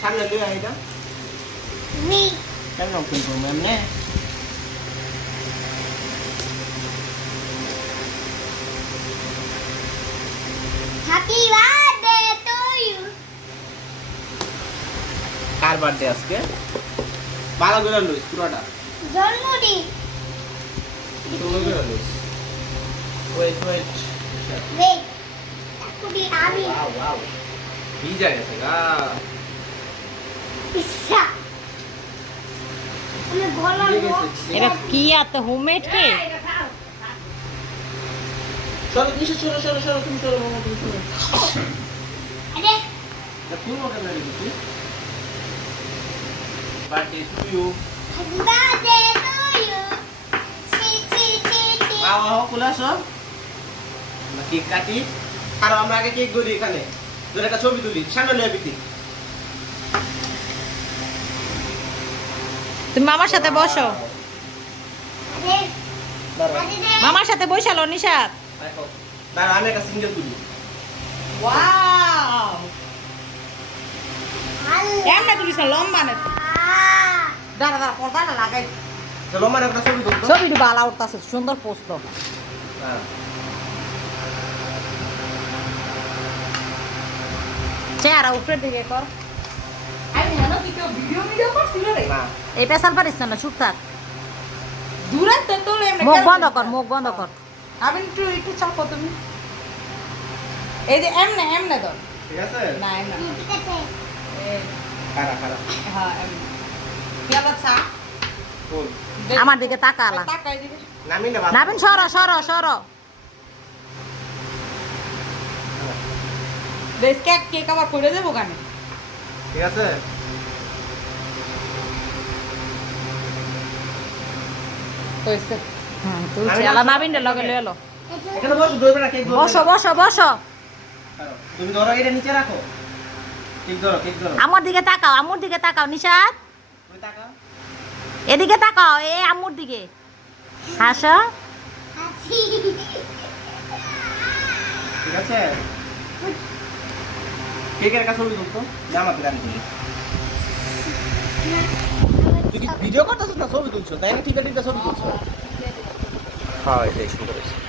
সামনে লই আইডা কেমন কিন্তু এমনে হ্যাপি বার্থডে টু ইউ কার বার্থডে আজকে ভালো করে লইস পুরোটা জন্মদিন সুন্দর করে লইস ওয়েট ওয়েট কুড়ি আমি ওয়াও ভিজা গেছে গা পিজ্জা আমি গলা এটা কি এত হোমমেড কে চলো নিচে চলো তুমি চলো মামা তুমি চলো আরে না তুমি ওটা মেরে দিচ্ছি birthday to you happy birthday to you চি চি চি চি বাবা কুলা সব আমরা কেক কাটি আর আমরা আগে কেক ধরি এখানে ধরে একটা ছবি তুলি সামনে লয়ে বিতি তুমি মামার সাথে বসো আরে দাঁড়াও মামার সাথে বসালো নিশাত দেখো দাঁড়াও আমি একটা সিঙ্গেল তুলি ওয়াও আল্লাহ এমন তুলিস লম্বা না দাঁড়া দাঁড়া পর্দা না লাগাই চলো মানে একটা ছবি তুলতো ছবিটা ভালো উঠতাছে সুন্দর পোস্ট হ্যাঁ চেহারা উপরের দিকে কর আমি জানো কি কেউ ভিডিও করছিল রে না এই পেছাল পারিস না চুপ থাক দূরে তো তোলে এমনি মুখ বন্ধ কর মুখ বন্ধ কর আমি একটু চাপো তুমি এই যে এমনে ধর ঠিক আছে না এমনে ঠিক আছে খারা হ্যাঁ এমনে কি আবার চা কোন আমার দিকে তাকালা তাকাই দিবে নামি না নাবিন সর বেশ কেক আবার পড়ে যাবো গানে ঠিক আছে হয়েছে তুই চেলা নাবিন লগে লয়ে এলো এখানে বসো ধরবে না কেক ধরবে বসো তুমি ধরো এটা নিচে রাখো কেক ধরো আমার দিকে তাকাও নিশাত তুই তাকা এদিকে তাকাও এ আম্মুর দিকে হাসো হাসি ঠিক আছে কেকের একটা ছবি তুলতো জামাতে গান তুলি তুই কি ভিডিও করতেছিস না ছবি তুলছো তাই না ঠিক আছে ছবি তুলছো হ্যাঁ এটাই সুন্দর হয়েছে